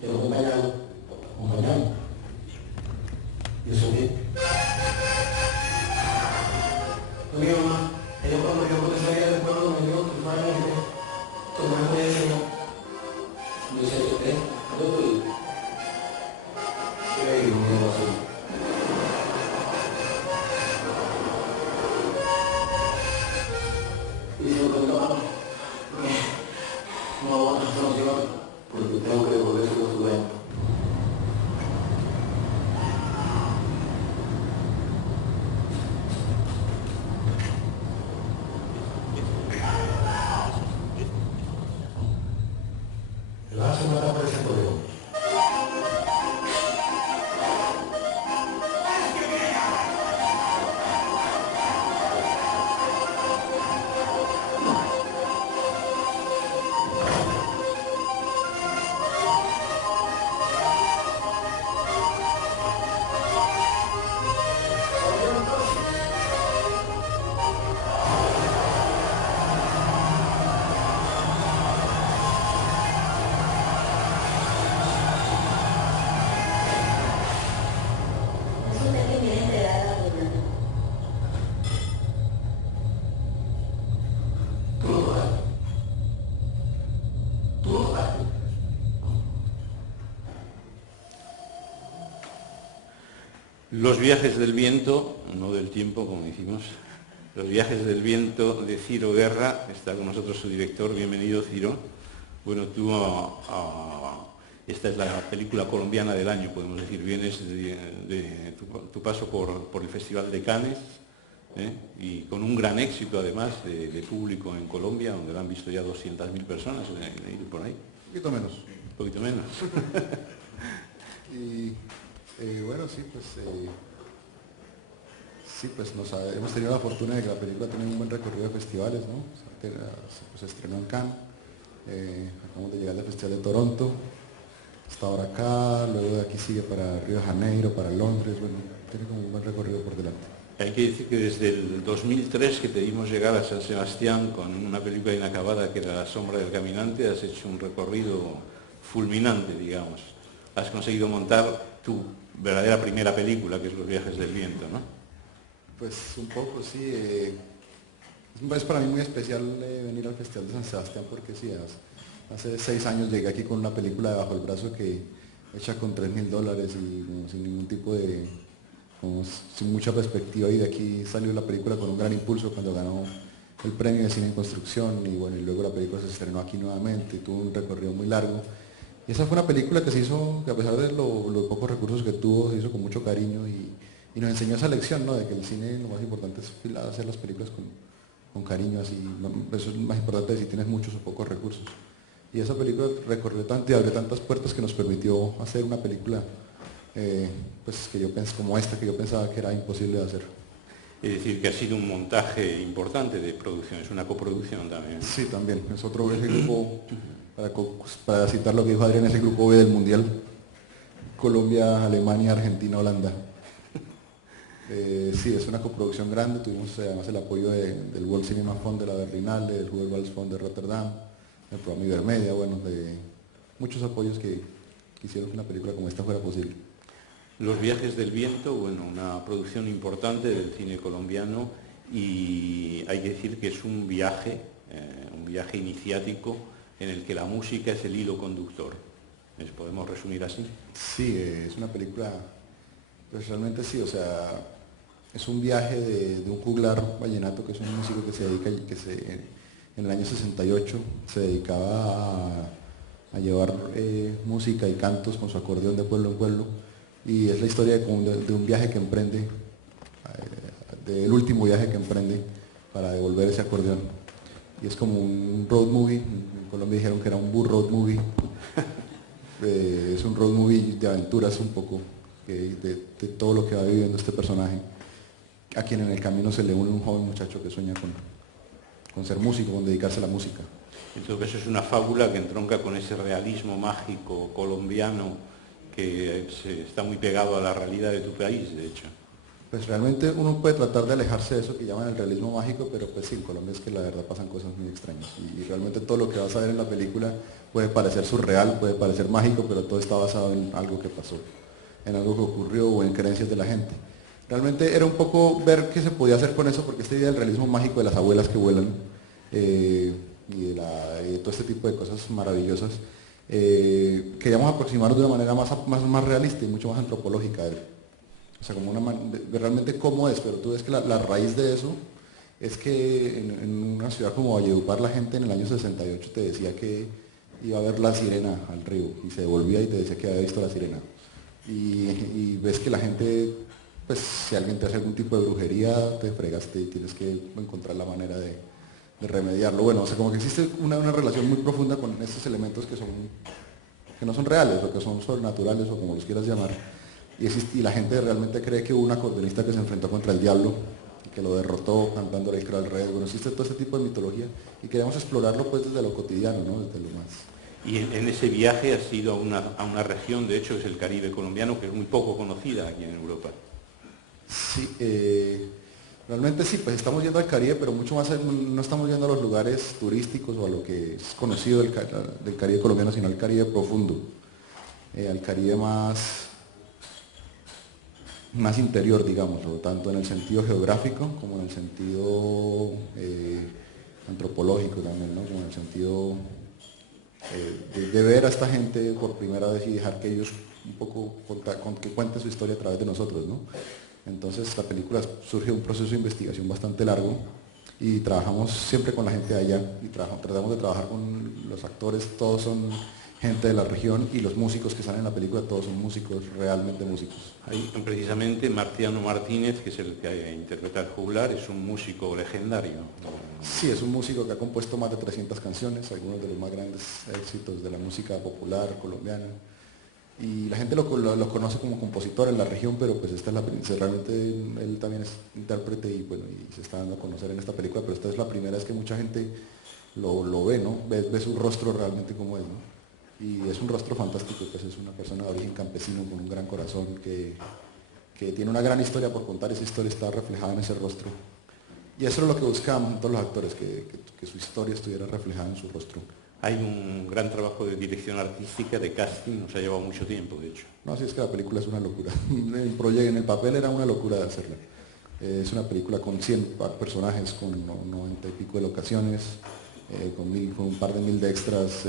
que nos acompañamos. Y eso bien. Mi mamá, ella cuando yo salía del pueblo me dio tu madre, tu madre me decía, yo decía, yo voy. Y ahí me iba así. Y se lo preguntaba, no aguanto esta motivación, porque tengo que devolver su dueño. El hace una etapa de ese código. Es una que viene de la luna. Tú lo sabes. Tú lo sabes. Los viajes del viento, no del tiempo como decimos, los viajes del viento de Ciro Guerra, está con nosotros su director, bienvenido Ciro. Bueno, esta es la película colombiana del año, podemos decir, vienes de tu paso por el Festival de Cannes, y con un gran éxito además de público en Colombia, donde lo han visto ya 200.000 personas, por ahí. Un poquito menos. Un poquito menos. Y bueno, hemos tenido la fortuna de que la película tiene un buen recorrido de festivales, ¿no? Se estrenó en Cannes, acabamos de llegar del Festival de Toronto, hasta ahora acá, luego de aquí sigue para Río de Janeiro, para Londres, bueno, tiene como un buen recorrido por delante. Hay que decir que desde el 2003 que te vimos llegar a San Sebastián con una película inacabada que era La sombra del caminante, has hecho un recorrido fulminante, digamos. Has conseguido montar tu verdadera primera película, que es Los viajes del viento, ¿no? Pues un poco, sí. Es para mí muy especial venir al Festival de San Sebastián porque sí, hace 6 años llegué aquí con una película debajo del brazo hecha con $3.000 y como sin ningún tipo de, sin mucha perspectiva, y de aquí salió la película con un gran impulso cuando ganó el premio de cine en construcción, y bueno, y luego la película se estrenó aquí nuevamente y tuvo un recorrido muy largo. Y esa fue una película que se hizo, que a pesar de los pocos recursos que tuvo, se hizo con mucho cariño y nos enseñó esa lección, ¿no? De que el cine lo más importante es hacer las películas con cariño, así, eso es lo más importante si tienes muchos o pocos recursos. Y esa película recorrió tanto y abrió tantas puertas que nos permitió hacer una película pues que yo pensé, como esta, que yo pensaba que era imposible de hacer. Es decir, que ha sido un montaje importante de producción, es una coproducción también. Sí, también, es otro ese grupo, para citar lo que dijo Adrián, es el grupo B del Mundial, Colombia, Alemania, Argentina, Holanda. Sí, es una coproducción grande, tuvimos además el apoyo del World Cinema Fund de la Berlinale, del Hubert Fund de Rotterdam, del programa Ibermedia, bueno, de muchos apoyos que hicieron que una película como esta fuera posible. Los viajes del viento, bueno, una producción importante del cine colombiano, y hay que decir que es un viaje iniciático en el que la música es el hilo conductor. ¿Podemos resumir así? Sí, es una película, pues realmente sí, o sea, es un viaje de un juglar vallenato, que es un músico que se dedica, en el año 68 se dedicaba a llevar música y cantos con su acordeón de pueblo en pueblo, y es la historia de un viaje que emprende, del último viaje que emprende para devolver ese acordeón. Y es como un road movie, en Colombia dijeron que era un bull road movie. Es un road movie de aventuras un poco, de todo lo que va viviendo este personaje, a quien en el camino se le une un joven muchacho que sueña con ser músico, con dedicarse a la música. En todo caso es una fábula que entronca con ese realismo mágico colombiano que está muy pegado a la realidad de tu país, de hecho. Pues realmente uno puede tratar de alejarse de eso que llaman el realismo mágico, pero pues sí, en Colombia es que la verdad pasan cosas muy extrañas, y realmente todo lo que vas a ver en la película puede parecer surreal, puede parecer mágico, pero todo está basado en algo que pasó, en algo que ocurrió o en creencias de la gente. Realmente era un poco ver qué se podía hacer con eso, porque esta idea del realismo mágico de las abuelas que vuelan y de todo este tipo de cosas maravillosas, queríamos aproximarnos de una manera más realista y mucho más antropológica. O sea, como realmente cómo es, pero tú ves que la raíz de eso es que en una ciudad como Valledupar la gente en el año 68 te decía que iba a ver la sirena al río y se devolvía y te decía que había visto la sirena. Y ves que la gente, pues si alguien te hace algún tipo de brujería, te fregaste y tienes que encontrar la manera de remediarlo. Bueno, o sea, como que existe una relación muy profunda con estos elementos que no son reales o que son sobrenaturales o como los quieras llamar. Y la gente realmente cree que hubo un acordeonista que se enfrentó contra el diablo, que lo derrotó cantándole el Cral Rey. Bueno, existe todo este tipo de mitología y queremos explorarlo pues desde lo cotidiano, ¿no? Desde lo más. Y en ese viaje has ido a una región, de hecho es el Caribe colombiano, que es muy poco conocida aquí en Europa. Sí, realmente sí, pues estamos yendo al Caribe, pero mucho más, no estamos yendo a los lugares turísticos o a lo que es conocido del Caribe colombiano, sino al Caribe profundo, al Caribe más interior, digamos, tanto en el sentido geográfico como en el sentido antropológico también, ¿no? Como en el sentido de ver a esta gente por primera vez y dejar que ellos un poco que cuenten su historia a través de nosotros, ¿no? Entonces la película surge de un proceso de investigación bastante largo y trabajamos siempre con la gente de allá y tratamos de trabajar con los actores, todos son gente de la región y los músicos que salen en la película todos son músicos, realmente músicos. Ahí, precisamente Marciano Martínez, que es el que interpreta al juglar, es un músico legendario. Sí, es un músico que ha compuesto más de 300 canciones, algunos de los más grandes éxitos de la música popular colombiana. Y la gente lo conoce como compositor en la región, pero pues esta es realmente él también es intérprete y bueno, y se está dando a conocer en esta película, pero esta es la primera vez que mucha gente lo ve, ¿no? Ve su rostro realmente como es, ¿no? Y es un rostro fantástico, pues es una persona de origen campesino con un gran corazón que tiene una gran historia por contar, esa historia está reflejada en ese rostro. Y eso es lo que buscábamos en todos los actores, que su historia estuviera reflejada en su rostro. Hay un gran trabajo de dirección artística, de casting, nos ha llevado mucho tiempo, de hecho. No, sí, es que la película es una locura. En el papel era una locura de hacerla. Es una película con 100 personajes, con 90 y pico de locaciones, con un par de mil de extras.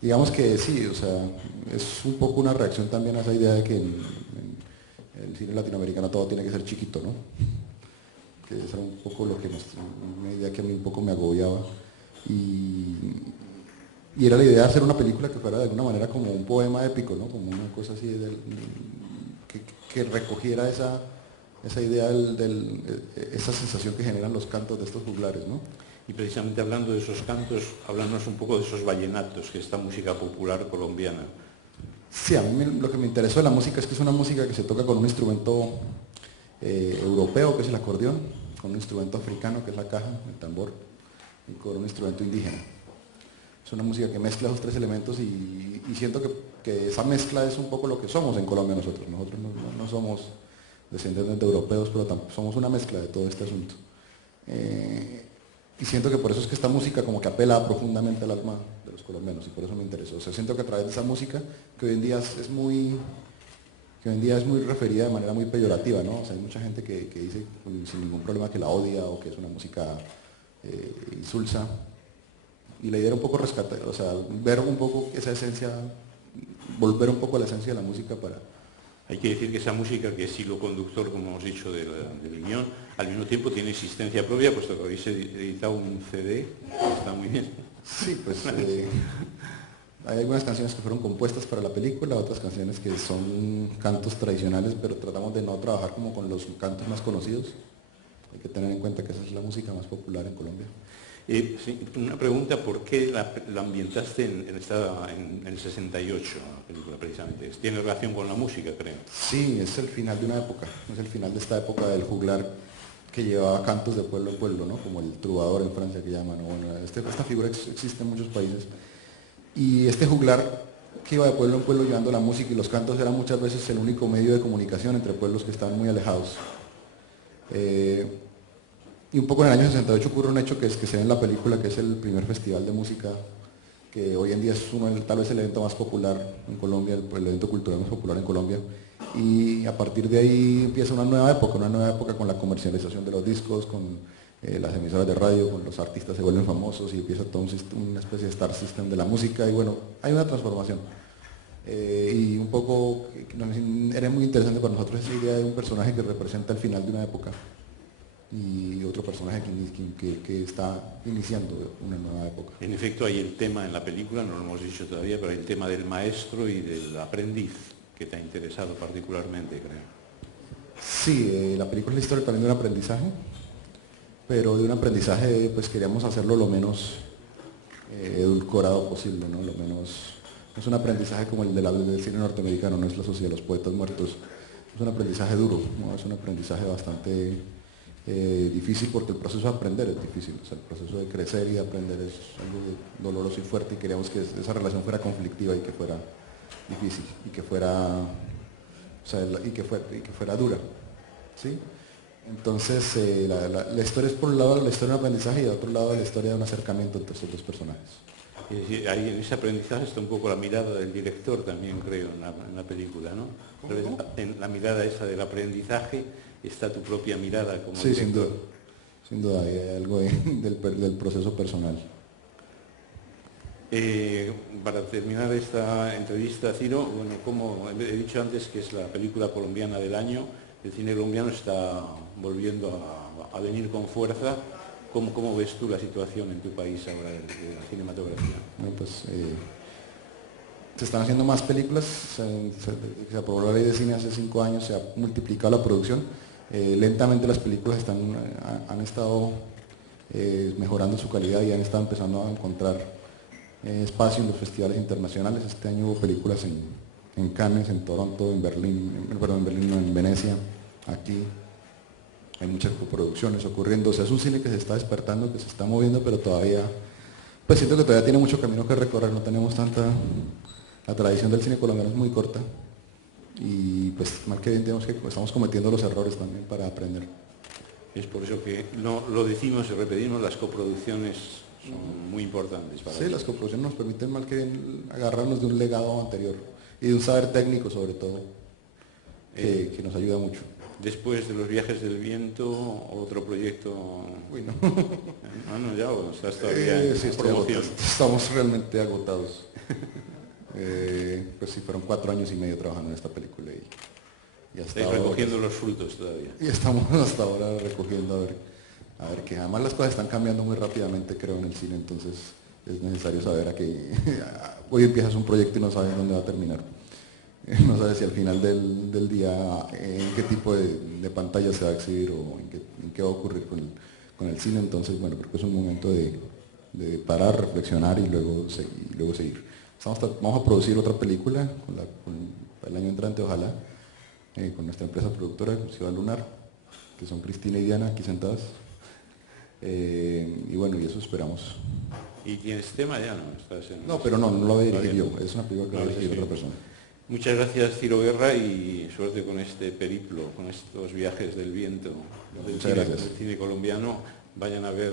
Digamos que sí, o sea, es un poco una reacción también a esa idea de que en el cine latinoamericano todo tiene que ser chiquito, ¿no? Que esa era un poco una idea que a mí un poco me agobiaba. Y era la idea de hacer una película que fuera de alguna manera como un poema épico, ¿no? Como una cosa así que recogiera esa idea, esa sensación que generan los cantos de estos juglares, ¿no? Y precisamente hablando de esos cantos, háblanos un poco de esos vallenatos, que es esta música popular colombiana. Sí, a mí lo que me interesó de la música es que es una música que se toca con un instrumento europeo, que es el acordeón, con un instrumento africano, que es la caja, el tambor, y con un instrumento indígena. Es una música que mezcla esos tres elementos y siento que esa mezcla es un poco lo que somos en Colombia nosotros. Nosotros no somos descendientes de europeos, pero tampoco somos una mezcla de todo este asunto. Y siento que por eso es que esta música como que apela profundamente al alma de los colombianos y por eso me interesó. O sea, siento que a través de esa música, que hoy en día es muy referida de manera muy peyorativa, ¿no? O sea, hay mucha gente que dice sin ningún problema que la odia o que es una música insulsa. Y la idea era un poco rescatar, o sea, ver un poco esa esencia, volver un poco a la esencia de la música para... Hay que decir que esa música, que es hilo conductor, como hemos dicho, del guión, al mismo tiempo tiene existencia propia, puesto que habéis editado un CD, que está muy bien. Sí, pues hay algunas canciones que fueron compuestas para la película, otras canciones que son cantos tradicionales, pero tratamos de no trabajar como con los cantos más conocidos. Hay que tener en cuenta que esa es la música más popular en Colombia. Sí, una pregunta, ¿por qué la ambientaste en el 68, la película precisamente? ¿Tiene relación con la música, creo? Sí, es el final de una época, es el final de esta época del juglar que llevaba cantos de pueblo en pueblo, ¿no? Como el trovador en Francia que llaman, ¿no? Bueno, esta figura existe en muchos países. Y este juglar que iba de pueblo en pueblo llevando la música y los cantos eran muchas veces el único medio de comunicación entre pueblos que estaban muy alejados. Y un poco en el año 68 ocurre un hecho que se ve en la película, que es el primer festival de música que que hoy en día es tal vez el evento más popular en Colombia, el evento cultural más popular en Colombia. Y a partir de ahí empieza una nueva época con la comercialización de los discos, con las emisoras de radio, con los artistas se vuelven famosos y empieza todo una especie de star system de la música y bueno, hay una transformación. Y un poco, era muy interesante para nosotros esa idea de un personaje que representa el final de una época y otro personaje que está iniciando una nueva época. En efecto, hay el tema en la película, no lo hemos dicho todavía, pero hay el tema del maestro y del aprendiz, que te ha interesado particularmente, creo. Sí, la película es la historia también de un aprendizaje, pero de un aprendizaje pues queríamos hacerlo lo menos edulcorado posible, ¿no? Lo menos, no es un aprendizaje como el del cine norteamericano, no es la sociedad de los poetas muertos, es un aprendizaje duro, ¿no? Es un aprendizaje bastante difícil porque el proceso de aprender es difícil, o sea, el proceso de crecer y de aprender es algo doloroso y fuerte y queríamos que esa relación fuera conflictiva y que fuera difícil y que fuera, o sea, y que fuera dura, ¿sí? Entonces la historia es por un lado la historia de un aprendizaje y de otro lado la historia de un acercamiento entre estos dos personajes. Es decir, ahí en ese aprendizaje está un poco la mirada del director también, creo, en la película, ¿no? ¿Cómo? En la mirada esa del aprendizaje está tu propia mirada como Sí, director. sin duda, hay algo del proceso personal. Para terminar esta entrevista, Ciro, bueno, como he dicho antes que es la película colombiana del año, el cine colombiano está volviendo a venir con fuerza. ¿Cómo ves tú la situación en tu país ahora de la cinematografía? Bueno, pues se están haciendo más películas, se aprobó la ley de cine hace 5 años, se ha multiplicado la producción. Lentamente las películas han estado mejorando su calidad y han estado empezando a encontrar espacio en los festivales internacionales. Este año hubo películas en Cannes, en Toronto, en Venecia, aquí. Hay muchas coproducciones ocurriendo, o sea, es un cine que se está despertando, que se está moviendo, pero todavía, pues siento que todavía tiene mucho camino que recorrer, no tenemos la tradición del cine colombiano es muy corta y pues mal que bien estamos cometiendo los errores también para aprender. Es por eso que lo decimos y repetimos, las coproducciones son muy importantes para Sí, las coproducciones nos permiten mal que bien agarrarnos de un legado anterior y de un saber técnico sobre todo, que nos ayuda mucho. Después de Los viajes del viento, otro proyecto. Uy, no. No, ya, o estás todavía Sí, en promoción. estamos realmente agotados. Pues sí, fueron 4 años y medio trabajando en esta película y hasta Estáis ahora, recogiendo los frutos todavía. y estamos hasta ahora recogiendo a ver que además las cosas están cambiando muy rápidamente, creo, en el cine, entonces es necesario saber hoy empiezas un proyecto y no sabes dónde va a terminar. No sabes si al final del día en qué tipo de pantalla se va a exhibir o en qué va a ocurrir con el cine, entonces bueno, creo que es un momento de parar, reflexionar y luego seguir. Vamos a producir otra película el año entrante, ojalá, con nuestra empresa productora, Ciudad Lunar, que son Cristina y Diana aquí sentadas. Y bueno, y eso esperamos. ¿Y tienes tema ya? No, pero no lo voy a dirigir yo, es una película que va a dirigir otra persona. Muchas gracias, Ciro Guerra, y suerte con este periplo, con estos viajes del viento del cine colombiano. Vayan a ver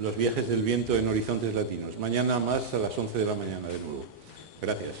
Los viajes del viento en Horizontes Latinos. Mañana más a las 11 de la mañana de nuevo. Gracias.